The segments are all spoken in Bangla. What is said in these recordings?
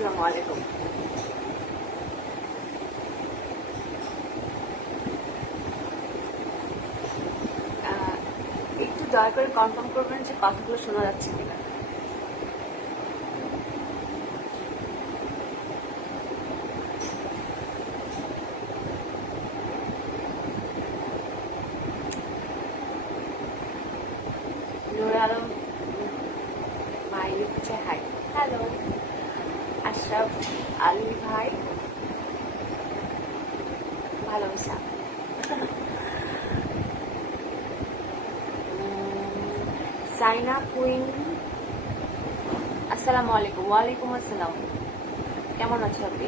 আসসালামু আলাইকুম। একটু দয়া করে কনফার্ম করবেন যে কথাগুলো শোনা যাচ্ছে কিনা। নূর আলম ভাই লিখেছে হাই। হ্যালো। আশরাফ আলী ভাই ভালোবাসা। সাইনা কুইন আসসালামু আলাইকুম। ওয়ালাইকুম আসসালাম। কেমন আছো আপনি?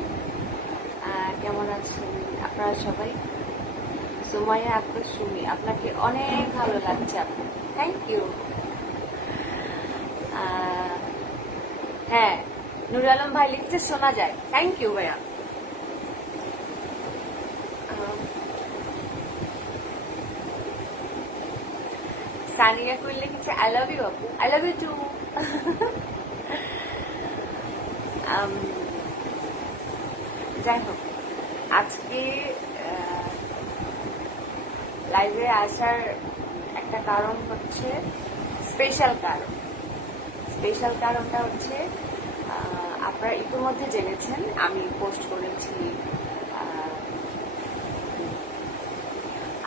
কেমন আছেন আপনারা সবাই? সুমাইয়া আক্তার সুমি, আপনাকে অনেক ভালো লাগছে আপু। Thank you. হ্যাঁ, নুর আলম ভাই লিখছে শোনা যায়। থ্যাংক ইউ ভাইয়া। সানিয়া কুইন লিখেছে আই লাভ ইউ আপু। I love you too. যাই হোক, আজকে লাইভে আসার একটা কারণ হচ্ছে স্পেশাল কারণ। স্পেশাল কারণটা হচ্ছে আপনারা ইতিমধ্যে জেনেছেন আমি পোস্ট করেছি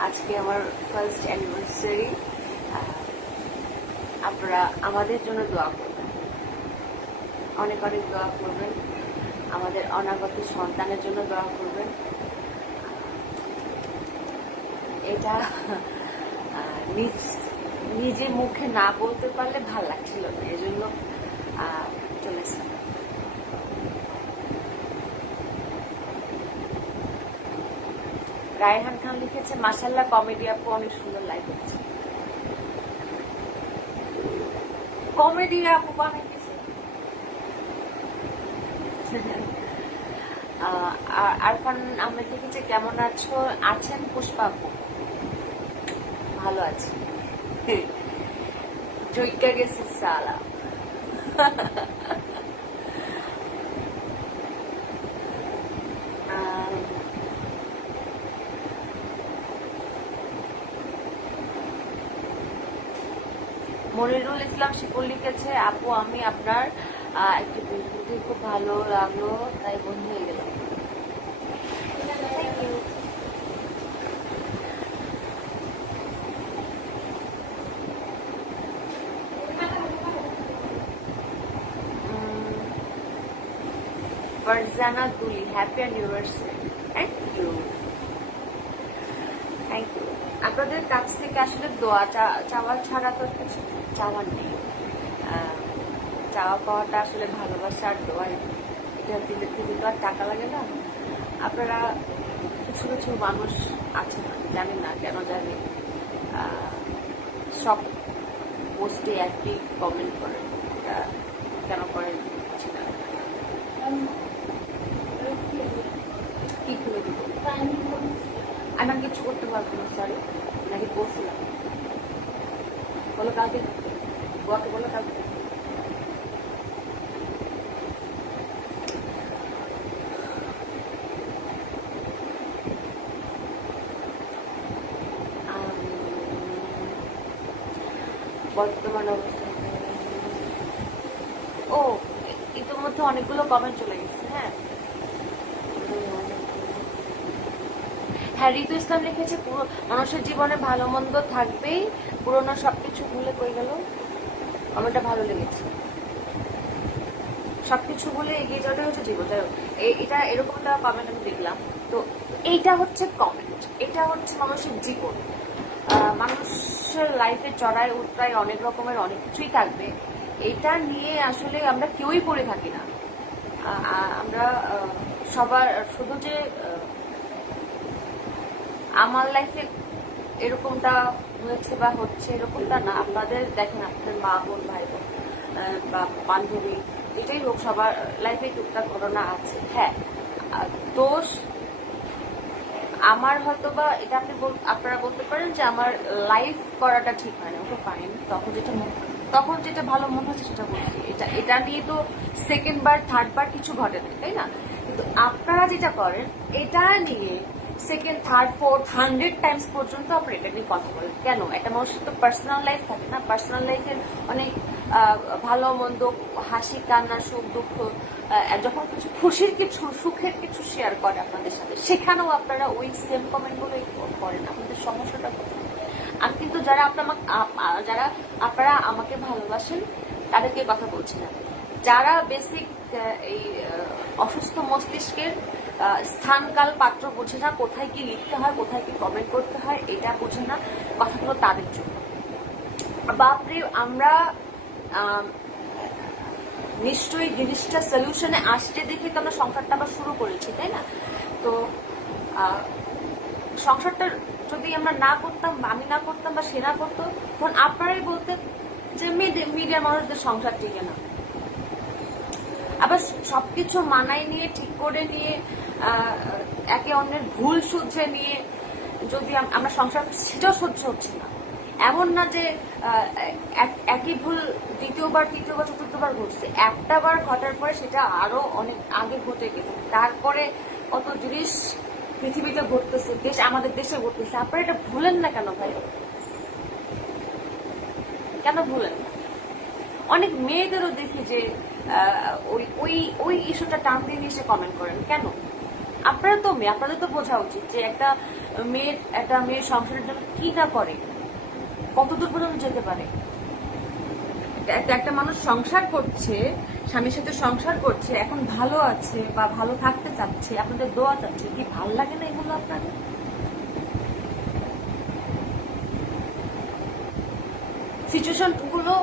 আজকে আমার ফার্স্ট অ্যানিভার্সারি। আপনারা আমাদের জন্য দোয়া করবেন, অনেক অনেক দোয়া করবেন, আমাদের অনাগত সন্তানের জন্য দোয়া করবেন। এটা নিজে মুখে না বলতে পারলে ভাল লাগছিল না, এজন্য চলেছে। রায়হান খান লিখেছে মাশাআল্লাহ কমেডি আপু অনেক সুন্দর লাইভ হচ্ছে। কমেডি আপু বানাইতেছে। আরফান আহমেদ লিখেছে কেমন আছেন পুষ্পা আপু? ভালো আছি। জয়িকা গেছে সালা। মনিরুল ইসলাম শিপুল লিখেছে আপু আমি আপনার একটি বিবৃতি খুব ভালো লাগলো তাই বন্ধু হয়ে গেলাম। Thank you. Farzana Duli happy anniversary. Thank you. Thank you. আপনাদের কাছ থেকে আসলে দোয়া চাওয়ার ছাড়া তো কিছু চাওয়ার নেই। চাওয়া পাওয়াটা আসলে ভালোবাসার দোয়াই। এটা দিলে তো আর টাকা লাগে না। আপনারা কিছু কিছু মানুষ আছে জানি না কেন জানি সব পোস্টে একই কমেন্ট করেন, এটা কেন করেন বুঝছি না। কি খুলে দিব? আমি আর কিছু করতে পারবো না, সরি। নাকি বলছিলাম বলো কালকে, বুয়াকে বলো কালকে। বর্তমান অবস্থা ও ইতিমধ্যে অনেকগুলো কমেন্ট চলে গেছে। হ্যাঁ, ঋতু ইসলাম লিখেছে মানুষের জীবনে ভালো মন্দ থাকবেই, পুরোনো সবকিছু ভুলে কই গেল। কমেন্টটা ভালো লেগেছে। সবকিছু ভুলে এগিয়ে যাওয়াটাই হচ্ছে জীবন। এটা এরকমটা কমেন্ট আমি দেখলাম। তো এইটা হচ্ছে কমেন্ট, এটা হচ্ছে মানুষের জীবন। মানুষের লাইফে চড়াই উতরাই অনেক রকমের অনেক কিছুই থাকবে। এটা নিয়ে আসলে আমরা কেউই পড়ে থাকি না। আমরা সবার শুধু যে আমার লাইফে এরকমটা হয়েছে বা হচ্ছে এরকমটা না। আপনাদের দেখেন, আপনাদের মা বোন ভাই বোন বা বান্ধবী এটাই হোক, সবার লাইফে টুকটাক ঘটনা আছে। হ্যাঁ, দোষ আমার হয়তো বা এটা আপনারা বলতে পারেন যে আমার লাইফ করাটা ঠিক হয় না। ওকে ফাইন, তখন যেটা ভালো মনে হচ্ছে সেটা করছি। এটা এটা নিয়ে তো সেকেন্ড বার থার্ড বার কিছু ঘটে না, তাই না? কিন্তু আপনারা যেটা করেন এটা নিয়ে সেকেন্ড থার্ড ফোর্থ 100 টাইমস পর্যন্ত আপনারা এটা নিয়ে কথা বলেন কেন? একটা মানুষের তো পার্সোনাল লাইফ থাকে না, পার্সোনাল লাইফের অনেক ভালো মন্দ, হাসি কান্না, সুখ দুঃখ, যখন কিছু খুশির কিছু সুখের কিছু শেয়ার করে আপনাদের সাথে, সেখানেও আপনারা ওই সেম কমেন্ট গুলো করেন। আপনাদের সমস্যাটা কোথায়? আমি কিন্তু যারা যারা আপনারা আমাকে ভালোবাসেন তাদেরকে কথা বলছি না, যারা বেসিক এই অসুস্থ মস্তিষ্কের স্থান কাল পাত্র বোঝে না, কোথায় কি লিখতে হয়, কোথায় কি কমেন্ট করতে হয়, এটা বোঝে না, কথাগুলো তাদের জন্য। বাপরে, আমরা নিশ্চয়ই জিনিসটা সলিউশনে আসতে দেখে তো আমরা সংসারটা আবার শুরু করেছি, তাই না? তো সংসারটা যদি আমরা না করতাম, বা আমি না করতাম, বা সে না করতো, তখন আপনারাই বলতেন যে মিডিয়ার মানুষদের সংসার টিকে না। আবার সবকিছু মানায় নিয়ে, ঠিক করে নিয়ে, একে অন্যের ভুল শুধরে নিয়ে যদি আমরা সংসার, সেটাও সহ্য হচ্ছে না। এমন না যে একই ভুল দ্বিতীয়বার, তৃতীয়বার, চতুর্থবার ঘটছে, একটা বার ঘটার পরে সেটা আরো অনেক আগে ঘটে গেছে, তারপরে কত জিনিস পৃথিবীতে ঘটতেছে, আমাদের দেশে ঘটতেছে। আপনারা এটা ভুলেন না কেন ভাই? কেন ভুলেন না? অনেক মেয়েদেরও দেখি যে ওই ওই ওই ইস্যুটা টান দিয়ে এসে কমেন্ট করেন কেন? আপনারা তো মেয়ে, আপনাদের তো বোঝা উচিত যে একটা মেয়ের সংসারের জন্য কি না করে, কতদূর পর্যন্ত যেতে পারে। একটা মানুষ সংসার করছে, স্বামীর সাথে সংসার করছে, এখন ভালো আছে বা ভালো থাকতে চাচ্ছে, আপনাদের দোয়া চাচ্ছে, কি ভাল লাগে না এগুলো আপনাদের? সিচুয়েশন গুলো,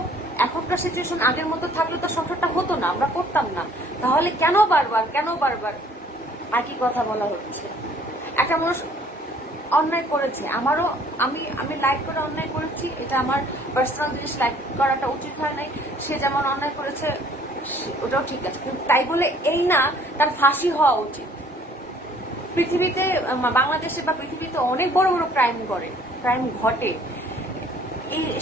এখনকার সিচুয়েশন আগের মতো থাকলে তো সংসারটা হতো না, আমরা করতাম না। তাহলে কেন বারবার একই কথা বলা হচ্ছে? একটা মানুষ অন্যায় করেছে, আমারও আমি লাইক করে অন্যায় করেছি, এটা আমার পার্সোনাল জিনিস, লাইক করাটা উচিত হয় নাই। সে যেমন অন্যায় করেছে ওটাও ঠিক আছে, কিন্তু তাই বলে এই না তার ফাঁসি হওয়া উচিত। পৃথিবীতে, বাংলাদেশে বা পৃথিবীতে অনেক বড় বড় ক্রাইম ঘটে,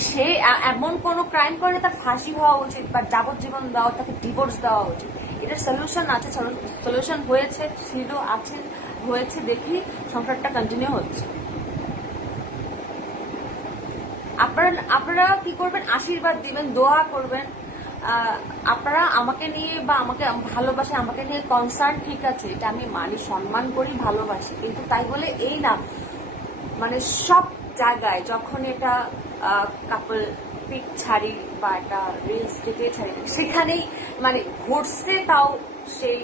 সে এমন কোন ক্রাইম করে তার ফাঁসি হওয়া উচিত, বা যাবজ্জীবন দেওয়া, তাকে ডিভোর্স দেওয়া উচিত। এটার সলিউশন আছে, সলিউশন হয়েছে, ছিল, আছে, হয়েছে দেখি সংসারটা কন্টিনিউ হচ্ছে। আপনারা কি করবেন? আশীর্বাদ দিবেন, দোয়া করবেন। আপনারা আমাকে নিয়ে বা আমাকে ভালোবাসে, আমাকে নিয়ে কনসার্ন, ঠিক আছে, এটা আমি মানি, সম্মান করি, ভালোবাসি, কিন্তু তাই বলে এই না মানে সব জায়গায় যখন এটা কাপল পিক ছাড়ি বা একটা রিলস থেকে ছাড়ি, সেখানেই মানে ঘটছে, তাও সেই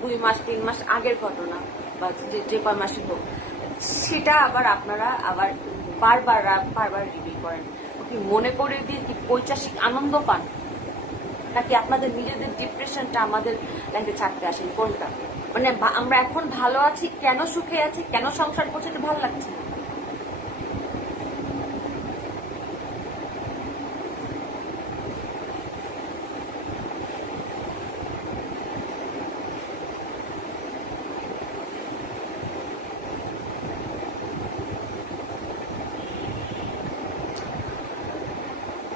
2 মাস 3 মাস আগের ঘটনা, বা যে কয় মাসই হোক, সেটা আবার আপনারা আবার বারবার রিভিউ করেন। কি মনে করে দিয়ে কি পৈশাসিক আনন্দ পান, নাকি আপনাদের নিজেদের ডিপ্রেশনটা আমাদের লাইফে ছাড়তে আসেন? কোনটা? মানে আমরা এখন ভালো আছি, কেন সুখে আছি, কেন সংসার করছে, এটা ভালো লাগছে না।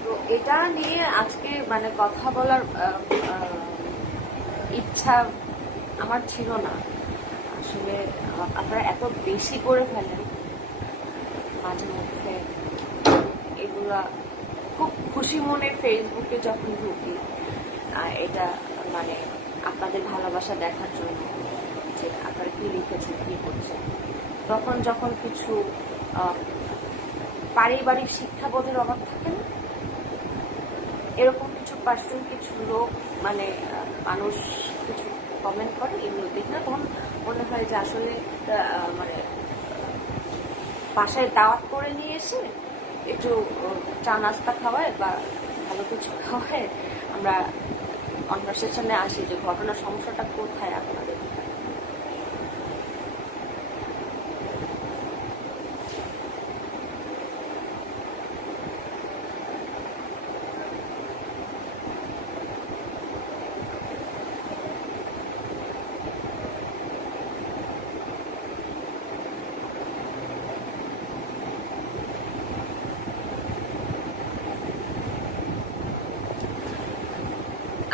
তো এটা নিয়ে আজকে মানে কথা বলার ইচ্ছা আমার ছিল না আসলে। আপনারা এত বেশি করে ফেলেন মাঝে মধ্যে, এগুলা খুব খুশি মনে ফেসবুকে যখন ঢুকি, এটা মানে আপনাদের ভালোবাসা দেখার জন্য, যে আপনারা কি লিখেছেন, কি করছেন, তখন যখন কিছু পারিবারিক শিক্ষাবোধের অভাব থাকে না, এরকম কিছু পার্সন, কিছু লোক, মানে মানুষ কিছু কমেন্ট করে, এগুলো দেখি না, তখন মনে হয় যে আসলে মানে বাসায় দাওয়াত করে নিয়ে এসে একটু চা নাস্তা খাওয়ায় বা ভালো কিছু খাওয়ায়, আমরা কনভারসেশনে আসি যে ঘটনার সমস্যাটা কোথায় আপনাদের।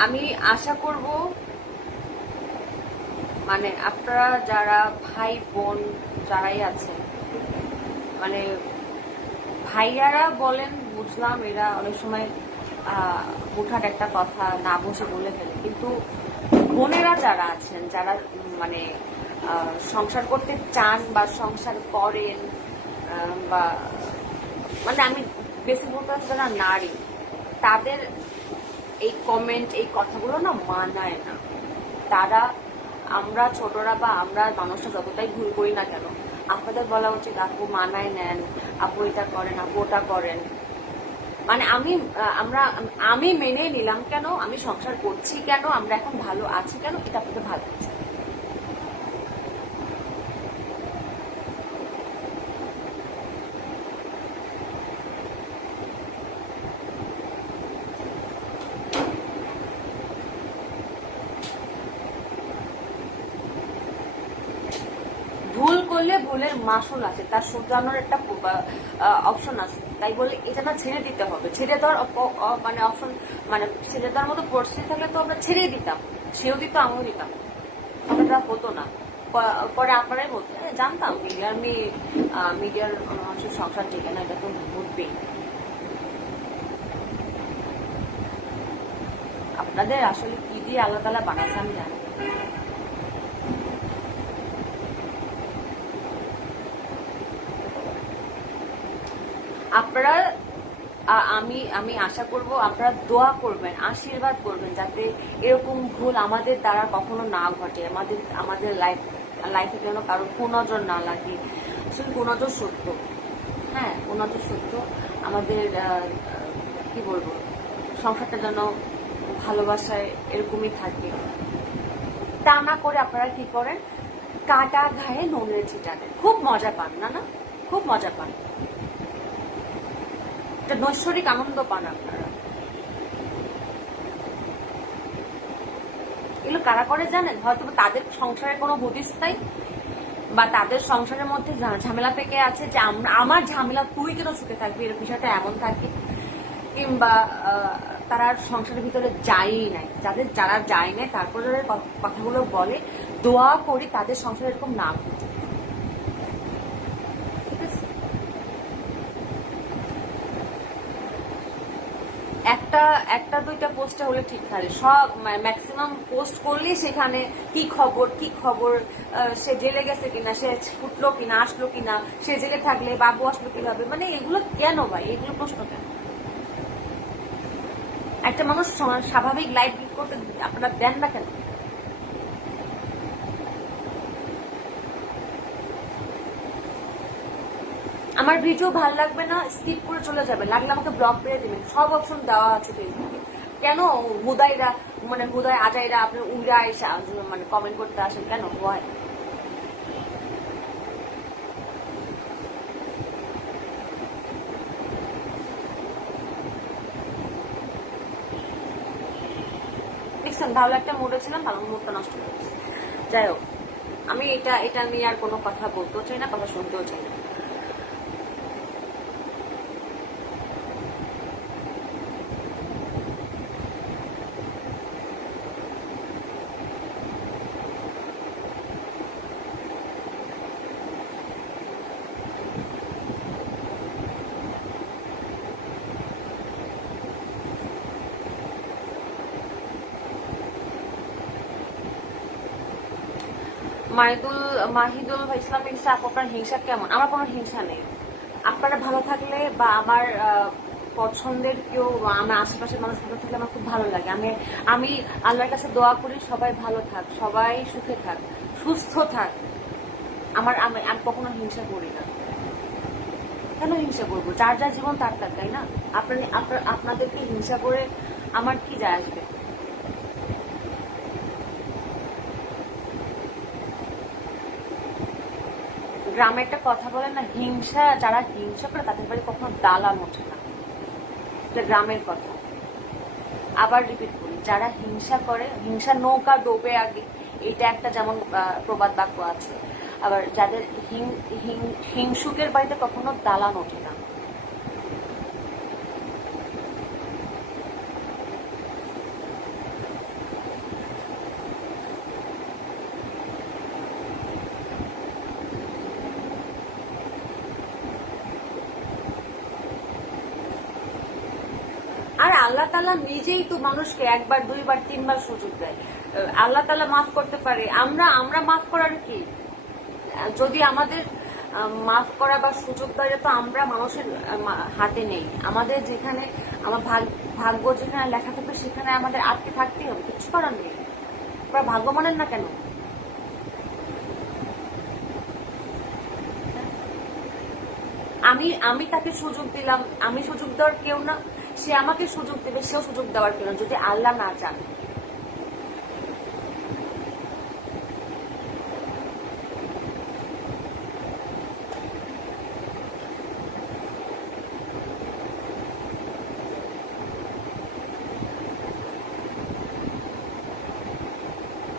আমি আশা করব মানে আপনারা যারা ভাই বোন যারাই আছেন, মানে ভাইয়ারা বলেন বুঝলাম, এরা অনেক সময় হুটহাট একটা কথা না বুঝে বলে ফেলে, কিন্তু বোনেরা যারা আছেন, যারা মানে সংসার করতে চান বা সংসার করেন, বা মানে আমি বেশি বলতে চাচ্ছি যারা নারী, তাদের এই কমেন্ট এই কথাগুলো না মানায় না। তারা, আমরা ছোটরা বা আমরা মানুষরা যতটাই ভুল করি না কেন, আপনাদের বলা উচিত আপু মানায় নেন, আপু এটা করেন, আপু ওটা করেন। মানে আমি মেনে নিলাম কেন, আমি সংসার করছি কেন, আমরা এখন ভালো আছি কেন, এটা আপনাদের ভালো আছে। ভুল করলে ভুলের মাসুল আছে, তার শুধরানোর একটা অপশন আছে, তাই বলে এটা না ছেড়ে দিতে হবে। ছেড়ে দেওয়ার মানে অপশন, মানে ছেড়ে দেওয়ার মতো পরিস্থিতি থাকলে তো আমরা ছেড়েই দিতাম, সেও দিত আমিও দিতাম, এটা হতো না। পরে আপনারাই বলতেন, জানতাম মিডিয়ার মানুষের সংসার টিকে না, এটা তো বুঝবেই। আপনাদের আসলে কি দিয়ে আল্লাহ তাআলা বানাইছে আমি জানি। আপনারা আমি আমি আশা করব আপনারা দোয়া করবেন, আশীর্বাদ করবেন, যাতে এরকম ভুল আমাদের দ্বারা কখনো না ঘটে, আমাদের লাইফে যেন কারো কুনজর না লাগে। আসলে কুনজর সত্য, হ্যাঁ কুনজর সত্য। আমাদের কি বলবো, সংসারটা যেন ভালোবাসায় এরকমই থাকে। তা না করে আপনারা কি করেন, কাটা ঘায়ে নুনের ছিটা দেন, খুব মজা পান না? না, খুব মজা পান, একটা নৈসর্গিক আনন্দ পান আপনারা। এগুলো কারা করে জানেন? হয়তো তাদের সংসারে কোনো হদিস নাই, বা তাদের সংসারের মধ্যে ঝামেলা থেকে আছে যে আমার ঝামেলা তুই কেন সুখে থাকবি, এর বিষয়টা এমন থাকে। কিংবা তারা সংসারের ভিতরে যায়ই নাই, যারা যায় নাই তারপর যারা কথাগুলো বলে, দোয়া করি তাদের সংসারে এরকম না ঘটে। ঠিক আছে, একটা একটা দুইটা পোস্টে হলে ঠিক থাকে, সব ম্যাক্সিমাম পোস্ট করলেই সেখানে কি খবর কি খবর, সে জেলে গেছে কিনা, সে ফুটলো কিনা, আসলো কিনা, সে জেলে থাকলে বাবু আসলো কিভাবে, মানে এগুলো কেন ভাই, এগুলো প্রশ্ন কেন? একটা মানুষ স্বাভাবিক লাইফ লিড করতে আপনারা দেন না কেন? আমার ভিডিও ভালো লাগবে না, স্কিপ করে চলে যাবে, লাগলে আমাকে ব্লক করে দিবেন, সব অপশন দেওয়া আছে ফেসবুকে। কেন হুদাইরা, মানে হুদাই আজাইরা আপনার উড়া এসে মানে কমেন্ট করতে আসেন কেন? হয় দেখছেন, ভালো একটা মুডে ছিলাম, ভালো মুডটা নষ্ট করেছি। যাই হোক, আমি এটা এটা নিয়ে আর কোনো কথা বলতেও চাই না, কথা শুনতেও চাই না। মাহিদুল ইসলাম ইনসা, আপনার হিংসা কেমন? আমার কোনো হিংসা নেই। আপনারা ভালো থাকলে বা আমার পছন্দের কেউ, আমার আশেপাশের মানুষ ভালো থাকলে আমার খুব ভালো লাগে। আমি আমি আল্লাহর কাছে দোয়া করি সবাই ভালো থাক, সবাই সুখে থাক, সুস্থ থাক। আমি আমি কখনো হিংসা করি না। কেন হিংসা করবো? যার যার জীবন তার তার, তাই না? আপনাদেরকে হিংসা করে আমার কি যায় আসবে? গ্রামে একটা কথা বলে না, যারা হিংসা করে তাদের বাড়ি কখনো দালান ওঠে না, এটা গ্রামের কথা। আবার রিপিট করি, যারা হিংসা করে, হিংসা নৌকা ডোবে আগে, এটা একটা যেমন প্রবাদ বাক্য আছে। আবার যাদের হিংসুকের বাড়িতে কখনো দালান ওঠে না। আল্লাহ তাআলা নিজেই তো মানুষকে একবার, দুইবার, তিনবার সুযোগ দেয়। আল্লাহ তাআলা মাফ করতে পারে, আমরা আমরা মাফ করার কি? যদি আমাদের মাফ করা বা সুযোগ দেওয়া, তো আমরা মানুষের হাতে নেই। আমাদের যেখানে আমার ভাগ্য যেখানে লেখা থাকবে সেখানে আমাদের আটকে থাকতেই হবে, কিছু করার নেই। আপনারা ভাগ্য মানেন না কেন? আমি আমি তাকে সুযোগ দিলাম, আমি সুযোগ দেওয়ার কেউ না, সে আমাকে সুযোগ দেবে, সেও সুযোগ দেওয়ার কেউ না, যদি আল্লাহ না চান।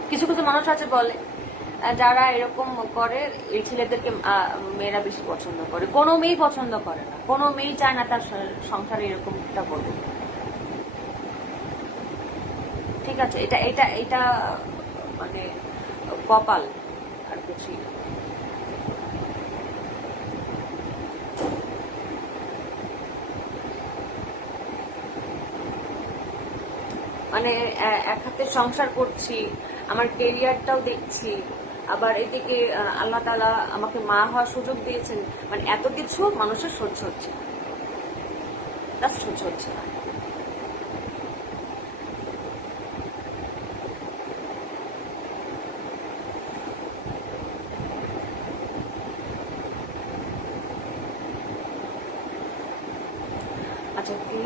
কিছু কিছু মানুষ আছে বলে, যারা এরকম করে এই ছেলেদেরকে মেয়েরা বেশি পছন্দ করে। কোনো মেয়েই পছন্দ করে না, কোনো মেয়েই চায় না তার সংসারে এরকমটা করবে। ঠিক আছে, এটা এটা এটা মানে কপাল, আর কিছুই না। মানে এক হাতে সংসার করছি, আমার কেরিয়ারটাও দেখছি, আবার এদিকে আল্লাহ তাআলা আমাকে মা হওয়ার সুযোগ দিয়েছেন, মানে এত কিছু মানুষের সহ্য হচ্ছে না, সহ্য হচ্ছে না। আচ্ছা, কি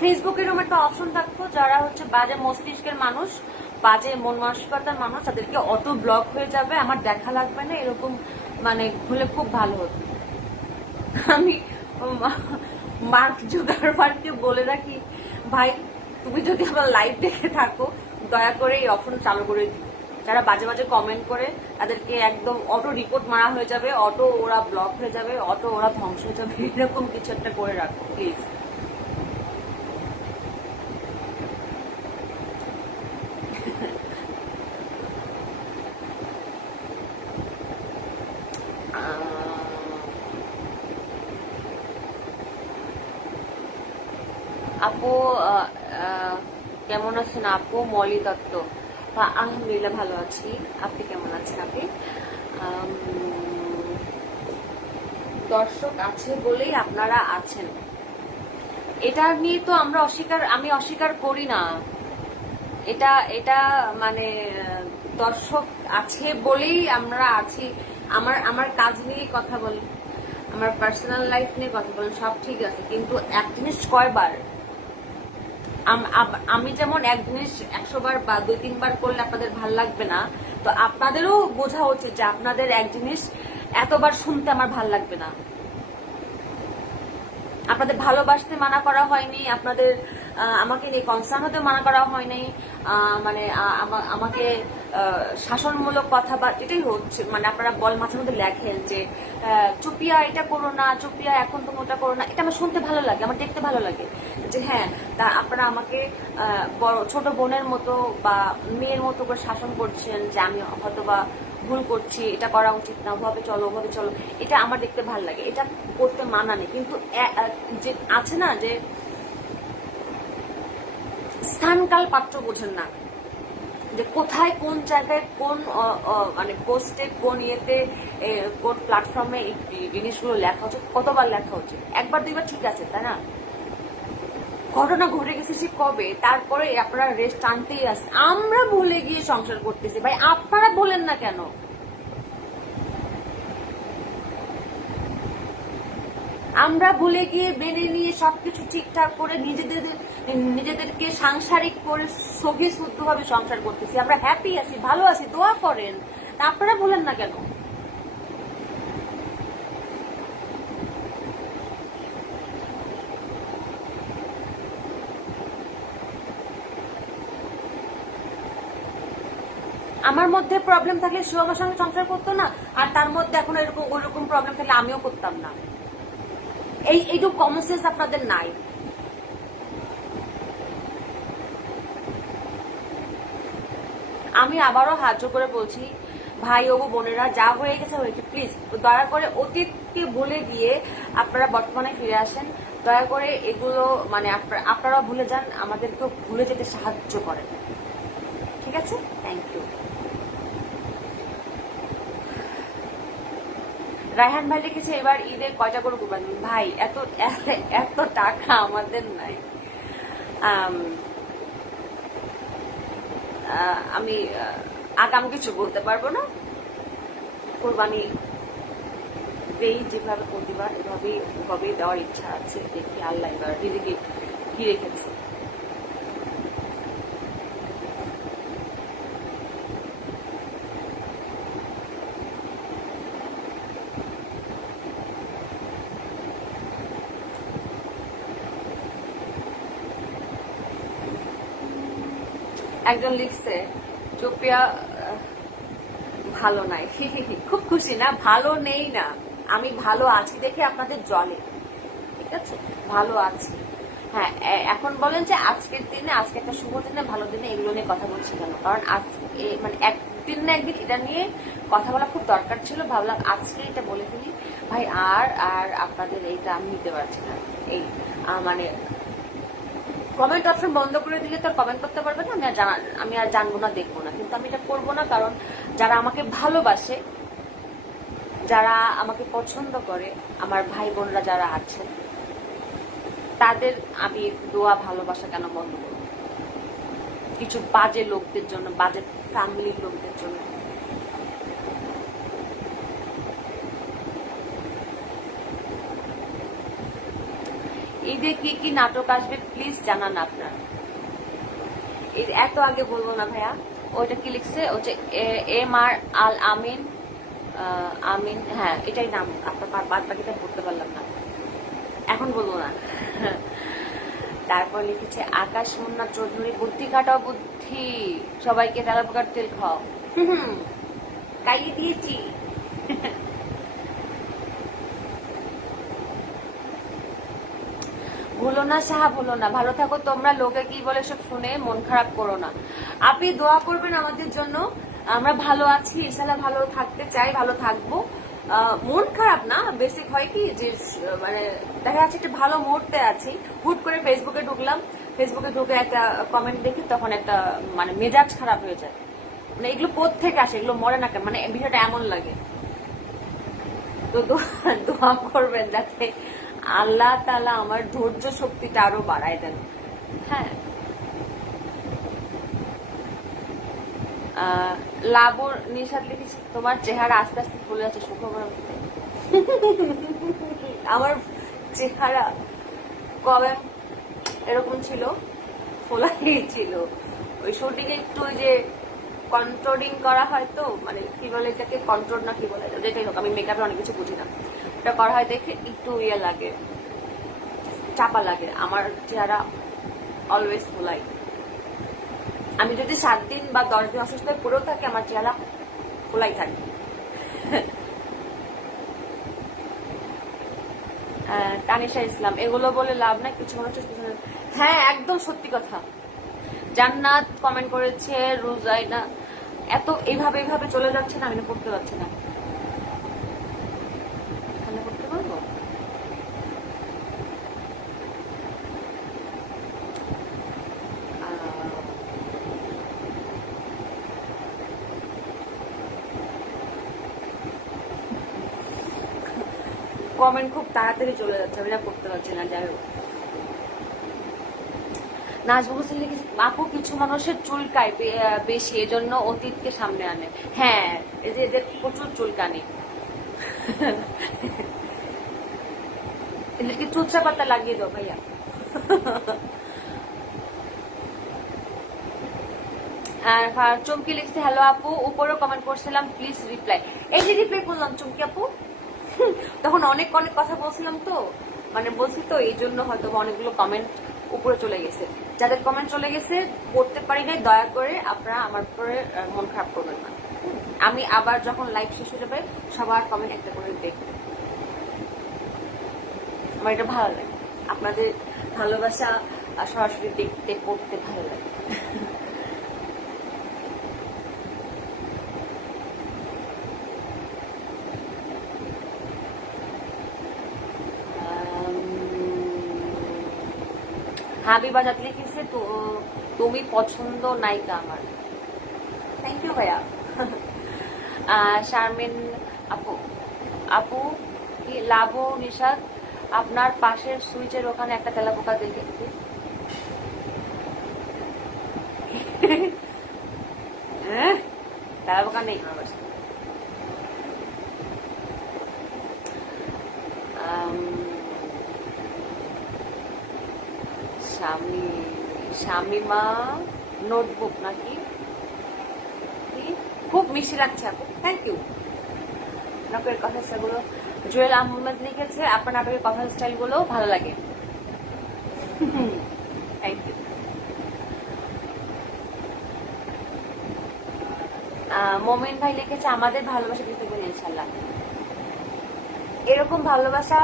ফেসবুকে এরকম একটা অপশন থাকতো, যারা হচ্ছে বাজে মস্তিষ্কের মানুষ, বাজে মন মানসিকতার মানুষ, তাদেরকে অটো ব্লক হয়ে যাবে, আমার দেখা লাগবে না, এরকম মানে হলে খুব ভালো হতো। আমি মার্ক জুকারবার্গকে বলে রাখি, ভাই তুমি যদি আমার লাইভ দেখে থাকো, দয়া করে এই অপশন চালু করে দিও। যারা বাজে বাজে কমেন্ট করে তাদেরকে একদম অটো রিপোর্ট মারা হয়ে যাবে, অটো ওরা ব্লক হয়ে যাবে, অটো ওরা ধ্বংস হয়ে যাবে, এরকম কিছু একটা করে রাখো প্লিজ। আপু কেমন আছেন আপু? মলি দত্ত। আলহামদুলিল্লাহ ভালো আছি, আপনি কেমন আছেন? আপনি দর্শক আছে বলেই আপনারা আছেন, এটা নিয়ে তো আমি অস্বীকার করি না। এটা এটা মানে দর্শক আছে বলেই আমরা আছি। আমার আমার কাজ নিয়ে কথা বলেন, আমার পার্সোনাল লাইফ নিয়ে কথা বলেন, সব ঠিক আছে, কিন্তু এক জিনিস কয়বার? আমি যেমন এক জিনিস 100 বার বা 2-3 বার করলে আপনাদের ভাল লাগবে না, তো আপনাদেরও বোঝা উচিত যে আপনাদের এক জিনিস এতবার শুনতে আমার ভাল লাগবে না। আপনাদের ভালোবাসতে মানা করা হয়নি, আপনাদের আমাকে নিয়ে কনসার্ন হতে মানা করা হয়নি, মানে আমাকে শাসনমূলক কথা বা এটাই হচ্ছে, মানে আপনারা মাঝে মধ্যে লেখেন যে চুপিয়া এটা করো না, চুপিয়া এখন তুমি ওটা করো না, এটা আমার শুনতে ভালো লাগে, আমার দেখতে ভালো লাগে যে হ্যাঁ, তা আপনারা আমাকে বড় ছোট বোনের মতো বা মেয়ের মতো করে শাসন করছেন, যে আমি হয়তো বা ভুল করছি, এটা করা উচিত না, ওভাবে চলো ওভাবে চলো, এটা আমার দেখতে ভালো লাগে, এটা করতে মানা নেই। কিন্তু যে আছে না, যে স্থানকাল পাত্র বোঝেন না, যে কোথায় কোন জায়গায় কোন মানে পোস্টে কোন ইয়েতে কোন প্ল্যাটফর্মে এই জিনিসগুলো লেখা উচিত, কতবার লেখা উচিত। একবার দুইবার ঠিক আছে, তাই না? ঘটনা ঘটে গেছে সে কবে, তারপরে আপনারা রেস্ট টানতেই আসেন। আমরা ভুলে গিয়ে সংসার করতেছি, ভাই আপনারা বলেন না কেন? আমরা ভুলে গিয়ে মেনে নিয়ে সবকিছু ঠিকঠাক করে নিজেদেরকে সাংসারিক করে সহি শুদ্ধভাবে সংসার করতেছি, আমরা হ্যাপি আছি, ভালো আছি, দোয়া করেন, আপনারা বলেন না কেন? আমার মধ্যে প্রবলেম থাকলে সেও আমার সঙ্গে সংসার করতো না, আর তার মধ্যে এখন এরকম ওইরকম প্রবলেম থাকলে আমিও করতাম না। এইটুকু কমন সেন্স আপনাদের নাই। আমি আবারও হাত জোড় করে বলছি, ভাই ও বোনেরা, যা হয়ে গেছে হয়েছে, প্লিজ দয়া করে অতীতকে বলে গিয়ে আপনারা বর্তমানে ফিরে আসেন। দয়া করে এগুলো মানে আপনারা ভুলে যান, আমাদেরকেও ভুলে যেতে সাহায্য করেন, ঠিক আছে? Thank you. রায়হান ভাই লিখেছে, এবার ঈদের কয়টা করে কুরবানি? ভাই এত এত টাকা আমাদের নাই। আমি আগাম কিছু বলতে পারবো না। কোরবানি দেই যেভাবে প্রতিবার, এভাবেই দেওয়ার ইচ্ছা আছে। দেখি আল্লাহ এবার দিদিকে কি রেখেছে। একজন লিখছে, চোপিয়া ভালো নাই। খুব খুশি না? ভালো নেই না, আমি ভালো আছি দেখে আপনাদের জলে, ঠিক আছে? ভালো আছি। হ্যাঁ, এখন বলেন যে আজকের দিনে, আজকে একটা শুভ দিনে, ভালো দিনে এগুলো নিয়ে কথা বলছি কেন? কারণ আজকে মানে একদিন না একদিন এটা নিয়ে কথা বলা খুব দরকার ছিল। ভাবলাম আজকে এটা বলে ফেলি। ভাই আর আর আপনাদের এইটা আমি নিতে পারছি না। এই মানে কমেন্ট অপশন বন্ধ করে দিলে তো কমেন্ট করতে পারবে না। আমি আর জানবো না, দেখবো না, কিন্তু আমি এটা করবো না। কারণ যারা আমাকে ভালোবাসে, যারা আমাকে পছন্দ করে, আমার ভাই বোনরা যারা আছেন, তাদের আমি দোয়া ভালোবাসা কেন বন্ধ করবো কিছু বাজে লোকদের জন্য, বাজে ফ্যামিলির লোকদের জন্য? ঈদে কি কি নাটক আসবে প্লিজ জানান আপনার। এত আগে বলবো না ভাইয়া। ওইটা কি লিখছে? ওটা এম আর আল আমিন, আমিন, হ্যাঁ এটাই নাম। আপনার বাদ বাকিটা পড়তে পারলাম না, এখন বলবো না। তারপর লিখেছে আকাশ মুন্না চৌধুরী, বুদ্ধি খাটাও বুদ্ধি, সবাইকে তেলাপোকার তেল খাও। খাইয়ে দিয়েছি। ভুলো না সাহা, ভুলো না। ভালো থাকো তোমরা, লোকে কি বলে সব শুনে মন খারাপ করো না। আপনি দোয়া করবেন আমাদের জন্য, আমরা ভালো আছি, ইনশাল্লাহ ভালো থাকতে চাই, ভালো থাকবো। মন খারাপ না, বেসিক হয় কি যে মানে দেখা যাচ্ছে একটা ভালো মুহূর্তে আছি, হুট করে ফেসবুকে ঢুকলাম, ফেসবুকে ঢুকে একটা কমেন্ট দেখি, তখন একটা মানে মেজাজ খারাপ হয়ে যায়। মানে এগুলো কোত্থেকে আসে, এগুলো মরে না কেন, মানে বিষয়টা এমন লাগে। তো দোয়া করবেন যাতে আল্লাহ তাআলা আমার ধৈর্য শক্তিটা আরো বাড়ায় দেন। হ্যাঁ, লাবর নিশাদ লিখেছি, তোমার চেহারা আস্তে আস্তে ফুলে যাচ্ছে সুখবর। আমার চেহারা কবে এরকম ছিল? ফোলাই ছিল। ওই শুটিং একটু ওই যে কন্ট্রোলিং করা হয়, তো মানে কি বলে এটাকে, কন্ট্রোল না কি বলে, যেটাই হোক, আমি মেকআপে অনেক কিছু বুঝি না। এটা করা হয় দেখে একটু ইয়ে লাগে, চাপা লাগে। আমার চেহারা অলওয়েজ ফোলাই। আমি যদি 7 দিন বা 10 দিন অসুস্থ হয়ে পড়েও থাকি, আমার চেহারা ফোলাই থাকে। তানিশা ইসলাম, এগুলো বলে লাভ নাই, কিছু মানুষ। হ্যাঁ একদম সত্যি কথা। জান্নাত কমেন্ট করেছে, রুজাইনা, এত এইভাবে এইভাবে চলে যাচ্ছে না, আমি না পড়তে পারছি না। এখানে পড়তে পারবো? কমেন্ট খুব তাড়াতাড়ি চলে যাচ্ছে, আমি না পড়তে পারছি না। যাই হোক, নাজমুল হোসেন লিখেছে, আপু কিছু মানুষের চুলকায় বেশি, এজন্য অতীতকে সামনে আনে। হ্যাঁ, এই যে এদের প্রচুর চুলকানি, এদেরকে চুচা পাতা লাগিয়ে দাও ভাইয়া। আর চুমকি লিখছে, হ্যালো আপু, উপরেও কমেন্ট করছিলাম, প্লিজ রিপ্লাই। এই যে রিপ্লাই করলাম চুমকি আপু। তখন অনেক অনেক কথা বলছিলাম, তো মানে বলছি তো, এই জন্য হয়তো অনেকগুলো কমেন্ট উপরে চলে গেছে। যাদের কমেন্ট চলে গেছে পড়তে পারি নাই, দয়া করে আপনারা আমার উপরে মন খারাপ করবেন না। আমি আবার যখন লাইভ শেষ হয়ে যাবে সবার কমেন্ট একটা করে দেখবেন। আমার এটা ভালো লাগে, আপনাদের ভালোবাসা সরাসরি দেখতে পড়তে ভালো লাগে। হাবিবা জাত লিখেছে তো তুমি পছন্দ নায়িকা আমার। থ্যাংক ইউ ভাইয়া। শারমিন আপু আপু কি লাবো নিশাদ আপনার পাশের সুইচের ওখানে একটা তেলাপোকা দেখেছি। তেলাপোকা নেই আমার বাসায়। শামিমা নোটবুক নাকি, খুব মিষ্টি লাগছে আপু, থ্যাংক ইউ। আপনার কথা স্টাইলগুলো জুয়েল আহমেদ লিখেছে আপনার আপনার কথা স্টাইল গুলো ভালো লাগে, থ্যাংক ইউ। মোমিন ভাই লিখেছে আমাদের ভালোবাসা দিতে পারি ইনশাল্লাহ। এরকম ভালোবাসা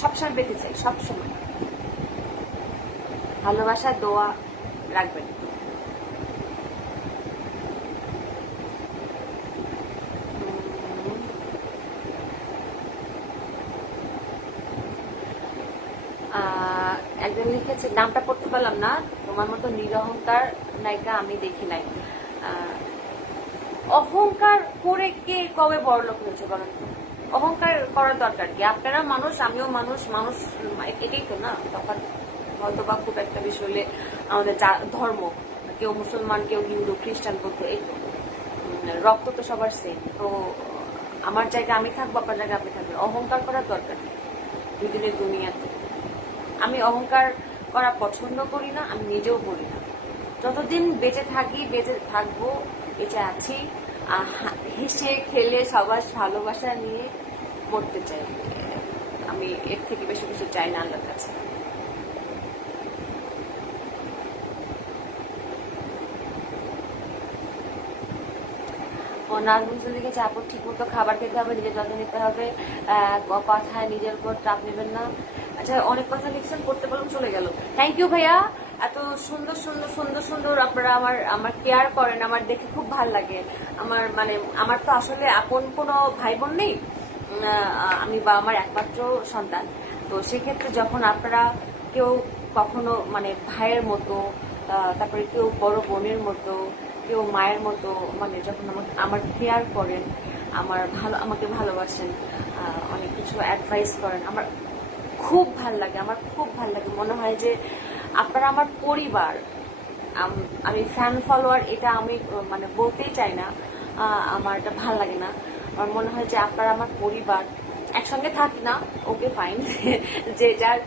সবসময় পেতে চাই, সবসময় ভালোবাসা দোয়া রাখবেন। একজন লিখেছে, নামটা পড়তে পারলাম না, তোমার মতো নিরহংকার নায়িকা আমি দেখি নাই। অহংকার করে কে কবে বড়লোক হয়েছে বলেন তো? অহংকার করার দরকার কি? আপনারা মানুষ, আমিও মানুষ, মানুষ এটাই তো না তফাৎ। হয়তো বা খুব একটা বিষয় হলে আমাদের ধর্ম, কেউ মুসলমান, কেউ হিন্দু, খ্রিস্টান, বৌদ্ধ, এই তো রক্ত তো সবার সেম। তো আমার জায়গায় আমি থাকবো, আপনার জায়গায় আপনি থাকবেন। অহংকার করার দরকার নেই দুদিনের দুনিয়াতে। আমি অহংকার করা পছন্দ করি না, আমি নিজেও করি না। যতদিন বেঁচে থাকি, বেঁচে থাকবো, বেঁচে আছি, হেসে খেলে সবার ভালোবাসা নিয়ে মরতে চাই। আমি এর থেকে বেশি কিছু চাই না আল্লাহর কাছে। নাজমুল লিখেছে আপু ঠিক মতো খাবার খেতে হবে, নিজের যত্ন নিতে হবে, কথায় নিজের উপর চাপ নেবেন না। আচ্ছা, অনেক কথা লিখছেন, করতে পারলাম, চলে গেল। থ্যাংক ইউ ভাইয়া, এত সুন্দর সুন্দর সুন্দর সুন্দর আপনারা আমার কেয়ার করেন, আমার দেখে খুব ভালো লাগে। আমার তো আসলে আপন কোনো ভাই বোন নেই, আমি বা আমার একমাত্র সন্তান। তো সেক্ষেত্রে যখন আপনারা কেউ কখনো ভাইয়ের মতো, তারপরে কেউ বড় বোনের মতো, কেউ মায়ের মতো, যখন আমার কেয়ার করেন, আমাকে ভালোবাসেন, অনেক কিছু অ্যাডভাইস করেন, আমার খুব ভাল লাগে। আমার খুব ভাল লাগে, মনে হয় যে আপনারা আমার পরিবার। আমি ফ্যান ফলোয়ার এটা আমি বলতেই চাই না, আমার এটা ভাল লাগে না। আমার মনে হয় যে আপনারা আমার পরিবার। একসঙ্গে থাকি না, ওকে ফাইন, যে যার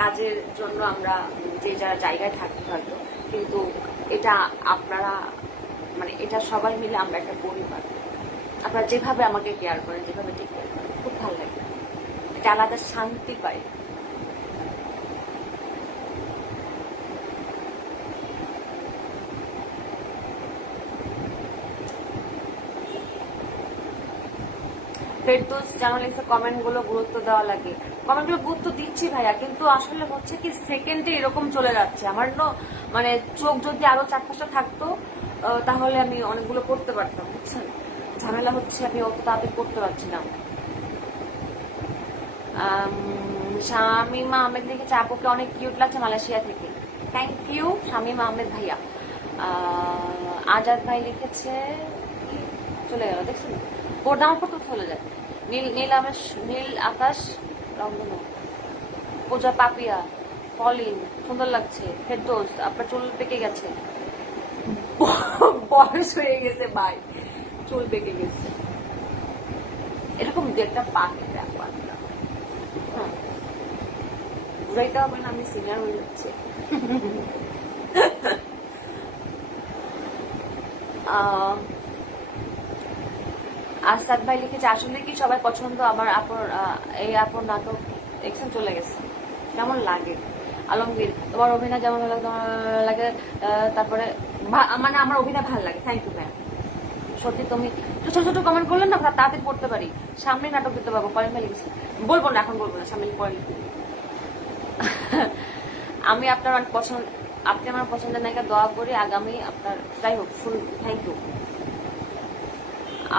কাজের জন্য আমরা যে যার জায়গায় থাকি হয়তো, কিন্তু এটা আপনারা এটা সবাই মিলে আমরা একটা পরিবার। আপনারা যেভাবে আমাকে কেয়ার করেন, যেভাবে টেক কেয়ার করেন, খুব ভালো লাগে, এটা আলাদা শান্তি পাই। ফেরদৌস জার্নালিস্টের কমেন্ট গুলো গুরুত্ব দেওয়া লাগে। কমেন্ট গুলো গুরুত্ব দিচ্ছি ভাইয়া, কিন্তু আসলে হচ্ছে কি সেকেন্ডে এরকম চলে যাচ্ছে। আমার চোখ যদি আরো 4-5টা থাকতো তাহলে আমি অনেকগুলো করতে পারতাম, বুঝছেন? ঝামেলা হচ্ছে আমি অত তাড়াতাড়ি করতে পারছি না। শামিমা আহমেদ লিখেছে আপুকে অনেক কিউট লাগছে মালয়েশিয়া থেকে। থ্যাংক ইউ শামিমা আহমেদ ভাইয়া। আজাদ ভাই লিখেছে, চলে গেল দেখছেন, পর্দা আমার তো চলে যায়। নীল আকাশ রংধনু, পূজা পাপিয়া, পলিন সুন্দর লাগছে। ফেরদৌস আপনার চুল পেকে গেছে, বয়স হয়ে গেছে ভাই, চুল পেকে গেছে, এরকম একটা পাকে ব্যাপার। হ্যাঁ, বুঝাইতে হবে না, আমি সিনিয়র হয়ে যাচ্ছি। আসাদ ভাই লিখেছে আসলে কি সবাই পছন্দ আমার এই আপন নাটক দেখছেন, চলে গেছে, কেমন লাগে? আলমগীর, তোমার অভিনয় যেমন ভালো লাগে তোমার লাগে, তারপরে মানে আমার অভিনয় ভালো লাগে। থ্যাংক ইউ ভাইয়া। সত্যি তুমি ছোট ছোট কমেন্ট করলেন না, তাড়াতাড়ি পড়তে পারি, সামনে নাটক দিতে পারবো। পরে মেলে গেছি, বলবো না এখন, বলবো না, সামনে পরে লিখতে দিই। আমি আপনার অনেক পছন্দ, আপনি আমার পছন্দের নায়িকা, দোয়া করি আগামী আপনার যাই হোক শুন। থ্যাংক ইউ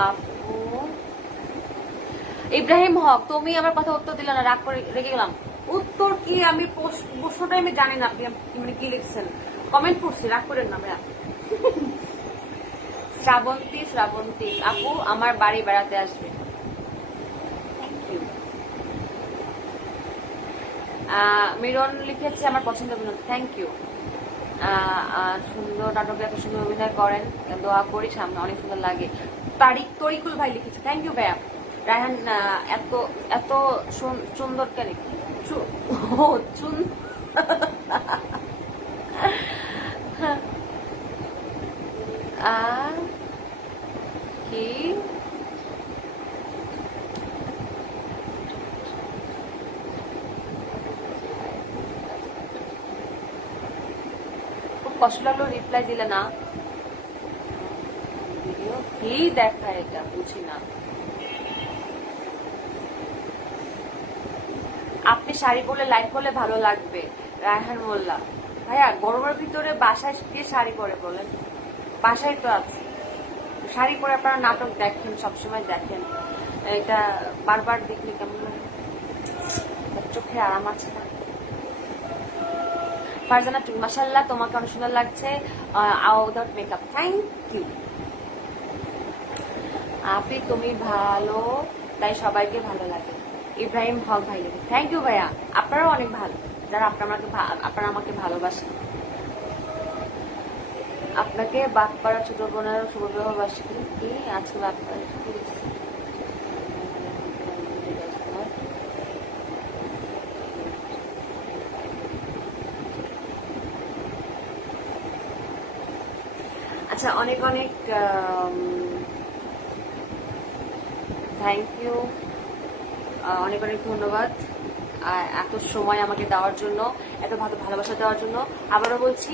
আপু। ইব্রাহিম হক, তুমি আমার কথা উত্তর দিলে না, রাগ করে রেগে গেলাম। উত্তর কি আমি প্রশ্নটাই আমি জানি না, আপনি মানে কি লিখছেন, কমেন্ট করছি, রাগ করেন না ভাইয়া। শ্রাবন্তী, শ্রাবন্তী আপু আমার বাড়ি বেড়াতে আসবে। Thank you. মিরন লিখেছে আমার পছন্দের অভিনয়। Thank you. সুন্দর নাটকে এত সুন্দর অভিনয় করেন, দোয়া করি সামনে অনেক সুন্দর লাগে। তরিকুল ভাই লিখেছে। থ্যাংক ইউ ভাইয়া। রায়হান, এত এত সুন্দর কেন কি খুব কষ্ট লাগলো, রিপ্লাই দিলে না। ভিডিও কি দেখায় এটা বুঝি না। আপনি শাড়ি পরলে লাইভ করলে ভালো লাগবে। রায়হান মোল্লা, ভাইয়া গরমের ভিতরে বাসায় গিয়ে শাড়ি পরে বলেন, বাসায় তো আছে শাড়ি পরে, আপনারা নাটক দেখেন, সবসময় দেখেন, এটা বারবার দেখলে কেমন লাগে, চোখে আরাম আছে না। ফারজানা, মাশাআল্লাহ তোমাকে অনেক সুন্দর লাগছে উইদাউট মেকআপ। থ্যাংক ইউ আপনি, তুমি ভালো তাই সবাইকে ভালো লাগে। ইব্রাহিম হক ভাই, থ্যাংক ইউ ভাইয়া। আপনারাও অনেক ভালো, যারা আপনারা আমাকে ভালোবাসেন। আপনাকে বাগপাড়া ছোট বোনের শুভবিবাহবাসী কি আজকে বাগপাড়া আচ্ছা, অনেক অনেক থ্যাংক ইউ, অনেক অনেক ধন্যবাদ এত সময় আমাকে দেওয়ার জন্য, এত ভালোবাসা দেওয়ার জন্য। আবারও বলছি,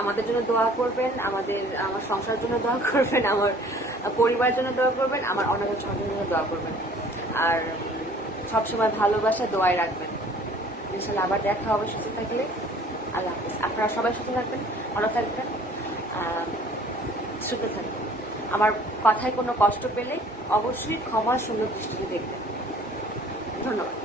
আমাদের জন্য দোয়া করবেন, আমার সংসারের জন্য দোয়া করবেন, আমার পরিবারের জন্য দোয়া করবেন, আমার অনাথ সন্তানের জন্য দোয়া করবেন, আর সবসময় ভালোবাসা দোয়ায় রাখবেন। ইনশাল্লাহ আবার দেখা হবে সুস্থ থাকলে। আল্লাহ হাফিজ। আপনারা সবাই সুস্থ থাকবেন, ভালো থাকবেন, সুস্থ থাকবেন। আমার কথায় কোনো কষ্ট পেলে অবশ্যই ক্ষমার সুন্দর দৃষ্টিতে দেখবেন। ধন্যবাদ।